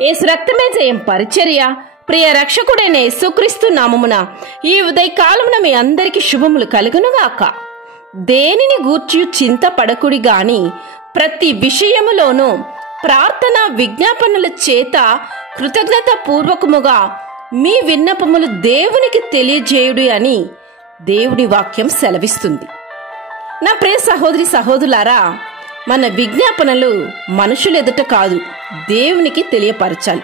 యేసు రక్తమే జయం పరిచర్య. ప్రియ రక్షకుడైన యేసుక్రీస్తు నామమున ఈ ఉదయకాలమున మీ అందరికి శుభములు కలుగునుగాక. దేనిని గూర్చి చింతపడకుడి గాని ప్రతి విషయములోనూ ప్రార్థన విజ్ఞాపనల చేత కృతజ్ఞత పూర్వకముగా మీ విన్నపములు దేవునికి తెలియజేయుడి అని దేవుని వాక్యం సెలవిస్తుంది. నా ప్రియ సహోదరి సహోదరులారా, మన విజ్ఞాపనలు మనుషుల ఎదుట కాదు, దేవునికి తెలియపరచాలి.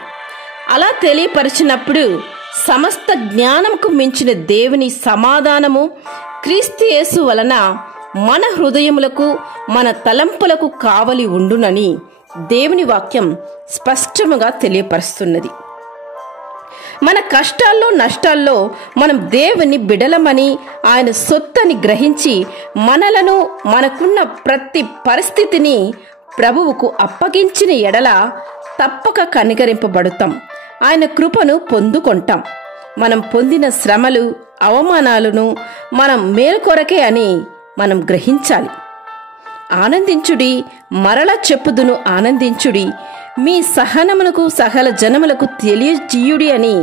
అలా తెలియపరిచినప్పుడు సమస్త జ్ఞానంకు మించిన దేవుని సమాధానము క్రీస్తు యేసు వలన మన హృదయములకు మన తలంపులకు కావలి ఉండునని దేవుని వాక్యం స్పష్టముగా తెలియపరుస్తున్నది. మన కష్టాల్లో నష్టాల్లో మనం దేవుని బిడలమని, ఆయన సొత్తని గ్రహించి మనలను మనకున్న ప్రతి పరిస్థితిని ప్రభువుకు అప్పగించిన ఎడల తప్పక కనికరింపబడతాం, ఆయన కృపను పొందుకుంటాం. మనం పొందిన శ్రమలు అవమానాలను మనం మేలుకొరకే అని మనం గ్రహించాలి. ఆనందించుడి, మరల చెప్పుదును ఆనందించుడి, మీ సహనమునకు సకల జనములకు తెలియజేయుడి అని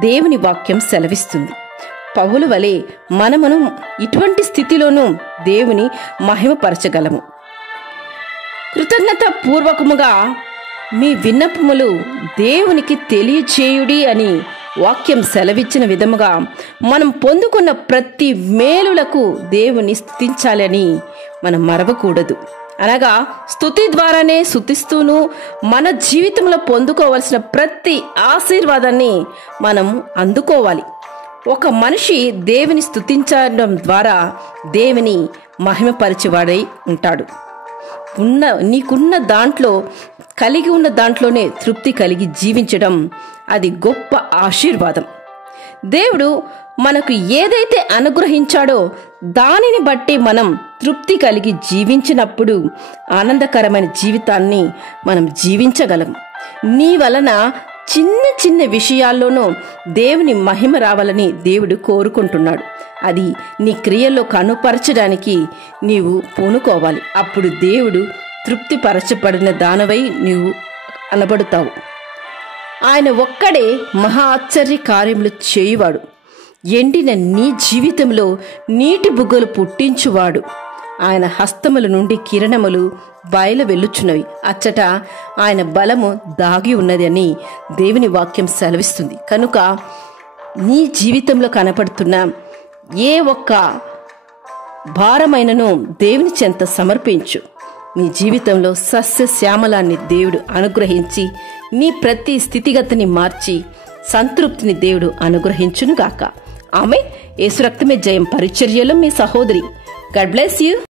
దేవుని వాక్యం సెలవిస్తుంది. పౌలు వలె మనమును ఇటువంటి స్థితిలోనూ దేవుని మహిమపరచగలము. కృతజ్ఞత పూర్వకముగా మీ విన్నపములు దేవునికి తెలియచేయుడి అని వాక్యం సెలవిచ్చిన విధముగా మనం పొందుకున్న ప్రతి మేలులకు దేవుని స్తుతించాలని మనం మరవకూడదు. అనగా స్తుతి ద్వారానే స్తుతిస్తూను మన జీవితంలో పొందుకోవలసిన ప్రతి ఆశీర్వాదాన్ని మనం అందుకోవాలి. ఒక మనిషి దేవుని స్తుతించడం ద్వారా దేవుని మహిమపరిచేవాడై ఉంటాడు. నీకున్న దాంట్లో కలిగి ఉన్న దాంట్లోనే తృప్తి కలిగి జీవించడం అది గొప్ప ఆశీర్వాదం. దేవుడు మనకు ఏదైతే అనుగ్రహించాడో దానిని బట్టి మనం తృప్తి కలిగి జీవించినప్పుడు ఆనందకరమైన జీవితాన్ని మనం జీవించగలం. నీ వలన చిన్న చిన్న విషయాల్లోనూ దేవుని మహిమ రావాలని దేవుడు కోరుకుంటున్నాడు. అది నీ క్రియల్లో కనుపరచడానికి నీవు పూనుకోవాలి. అప్పుడు దేవుడు తృప్తిపరచబడిన దానవై నీవు అనబడుతావు. ఆయన ఒక్కడే మహా ఆశ్చర్య కార్యములు చేయువాడు. ఎండిన నీ జీవితంలో నీటి బుగ్గలు పుట్టించువాడు. ఆయన హస్తముల నుండి కిరణములు బయలు వెళ్ళుచున్నవి, అచ్చట ఆయన బలము దాగి ఉన్నది అని దేవుని వాక్యం సెలవిస్తుంది. కనుక నీ జీవితంలో కనపడుతున్న ఏ ఒక్క భారమైనను దేవుని చెంత సమర్పించు. నీ జీవితంలో సస్యశ్యామలాన్ని దేవుడు అనుగ్రహించి నీ ప్రతి స్థితిగతిని మార్చి సంతృప్తిని దేవుడు అనుగ్రహించునుగాక. ఆమె యేసు రక్తమే జయం పరిచర్యలో మీ సహోదరి. God bless you.